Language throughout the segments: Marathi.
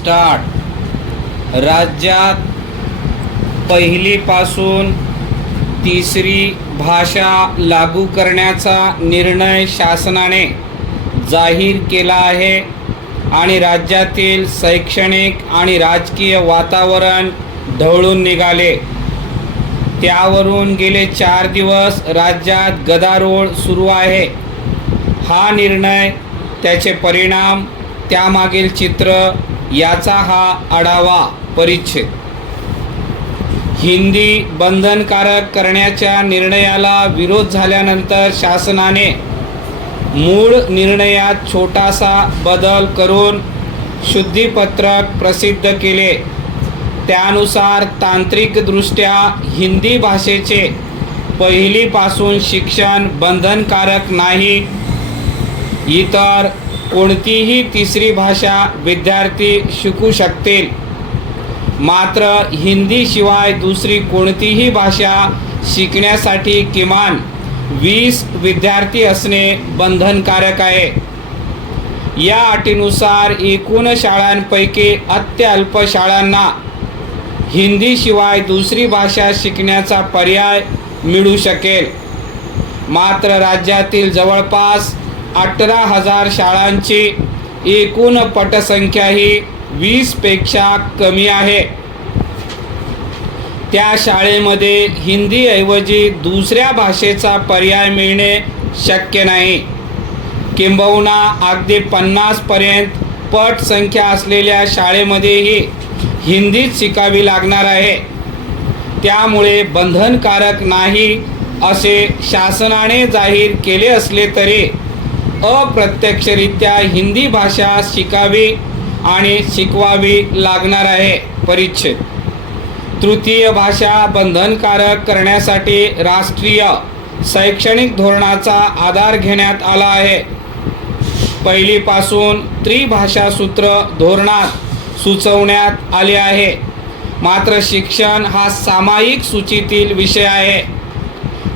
स्टार्ट. राज्यात पहिलीपासून तिसरी भाषा लागू करण्याचा निर्णय शासनाने जाहीर केला आहे आणि राज्यातील शैक्षणिक आणि राजकीय वातावरण ढवळून निघाले. त्यावरून गेले 4 दिवस राज्यात गदारोळ सुरू आहे. हा निर्णय, त्याचे परिणाम, त्यामागील चित्र याचा हा आढावा परिच्छेद. हिंदी बंधनकारक करण्याच्या निर्णयाला विरोध झाल्यानंतर शासनाने मूळ निर्णयात छोटासा बदल करून शुद्धीपत्रक प्रसिद्ध केले. त्यानुसार तांत्रिकदृष्ट्या हिंदी भाषेचे पहिलीपासून शिक्षण बंधनकारक नाही. इतर कोणतीही तिसरी भाषा विद्यार्थी शिकू शकतील. मात्र हिंदीशिवाय दुसरी कोणतीही भाषा शिकण्यासाठी किमान 20 विद्यार्थी असणे बंधनकारक आहे. या अटीनुसार एकूण शाळांपैकी अत्यल्प शाळांना हिंदीशिवाय दुसरी भाषा शिकण्याचा पर्याय मिळू शकेल. मात्र राज्यातील जवळपास 18,000 शाळांची एकूण पटसंख्या ही 20 पेक्षा कमी आहे. त्या शाळेमध्ये हिंदीऐवजी दुसऱ्या भाषेचा पर्याय मिळणे शक्य नाही. किंबहुना अगदी 50 पर्यंत पटसंख्या असलेल्या शाळेमध्येही हिंदीच शिकावी लागणार आहे. त्यामुळे बंधनकारक नाही असे शासनाने जाहीर केले असले तरी अप्रत्यक्षरित्या हिंदी भाषा शिकावी आणि शिकवावी लागणार आहे. परिच्छेद. तृतीय भाषा बंधनकारक करण्यासाठी राष्ट्रीय शैक्षणिक धोरणाचा आधार घेण्यात आला आहे. पहिलीपासून त्रिभाषा सूत्र धोरणात सुचवण्यात आले आहे. मात्र शिक्षण हा सामायिक सूचीतील विषय आहे.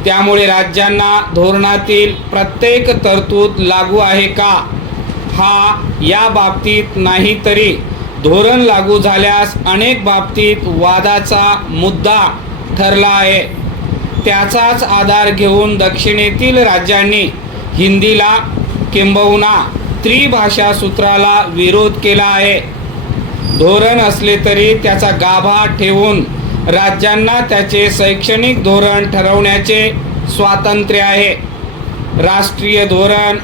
त्यामुळे राज्यांना धोरणातील प्रत्येक तरतूद लागू आहे का, हा या बाबतीत नाही तरी धोरण लागू झाल्यास अनेक बाबतीत वादाचा मुद्दा ठरला आहे. त्याचाच आधार घेऊन दक्षिणेतील राज्यांनी हिंदीला किंबहुना त्रिभाषा सूत्राला विरोध केला आहे. धोरण असले तरी त्याचा गाभा ठेवून राज्यांना त्याचे शैक्षणिक धोरण ठरवण्याचे स्वातंत्र्य आहे. राष्ट्रीय धोरण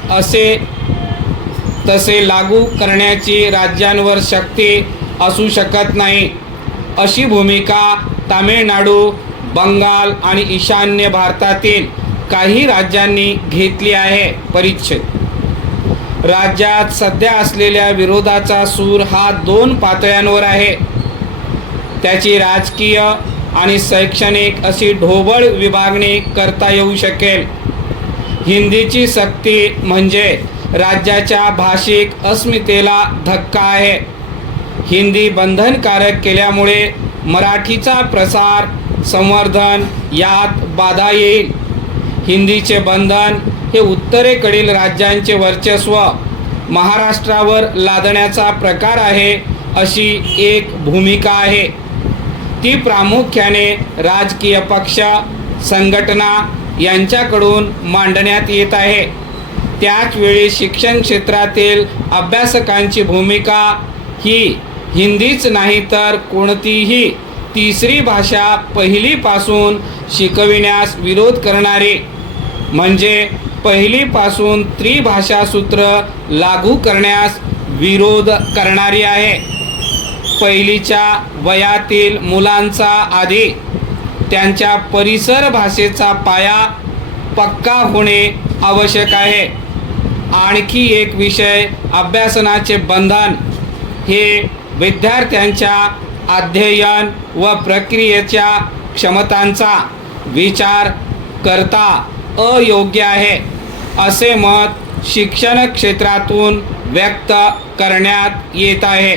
तसे लागू करण्याची राज्यांवर शक्ती असू शकत नाही, अशी भूमिका तामिळनाडू, बंगाल आणि ईशान्य भारतातील काही राज्यांनी घेतली आहे. परिच्छेद. राज्यात सध्या असलेल्या विरोधाचा सूर हा 2 पातळ्यांवर आहे. त्याची राजकीय आणि शैक्षणिक अशी ढोबळ विभागणी करता येऊ शकेल. हिंदीची सक्ती म्हणजे राज्याच्या भाषिक अस्मितेला धक्का आहे. हिंदी बंधनकारक केल्यामुळे मराठीचा प्रसार, संवर्धन यात बाधा येईल. हिंदीचे बंधन हे उत्तरेकडील राज्यांचे वर्चस्व महाराष्ट्रावर लादण्याचा प्रकार आहे, अशी एक भूमिका आहे. ती प्रामुख्याने राजकीय पक्ष, संघटना यांच्याकडून मांडण्यात येत आहे. त्याचवेळी शिक्षण क्षेत्रातील अभ्यासकांची भूमिका ही हिंदीच नाही तर कोणतीही तिसरी भाषा पहिलीपासून शिकविण्यास विरोध करणारी, म्हणजे पहिलीपासून त्रिभाषा सूत्र लागू करण्यास विरोध करणारी आहे. पहिलीच्या वयातील मुलांचा आधी त्यांच्या परिसर भाषेचा पाया पक्का होणे आवश्यक आहे. आणखी एक विषय, अभ्यासनाचे बंधन हे विद्यार्थ्यांच्या अध्ययन व प्रक्रियेच्या क्षमतांचा विचार करता अयोग्य आहे, असे मत शिक्षण क्षेत्रातून व्यक्त करण्यात येत आहे.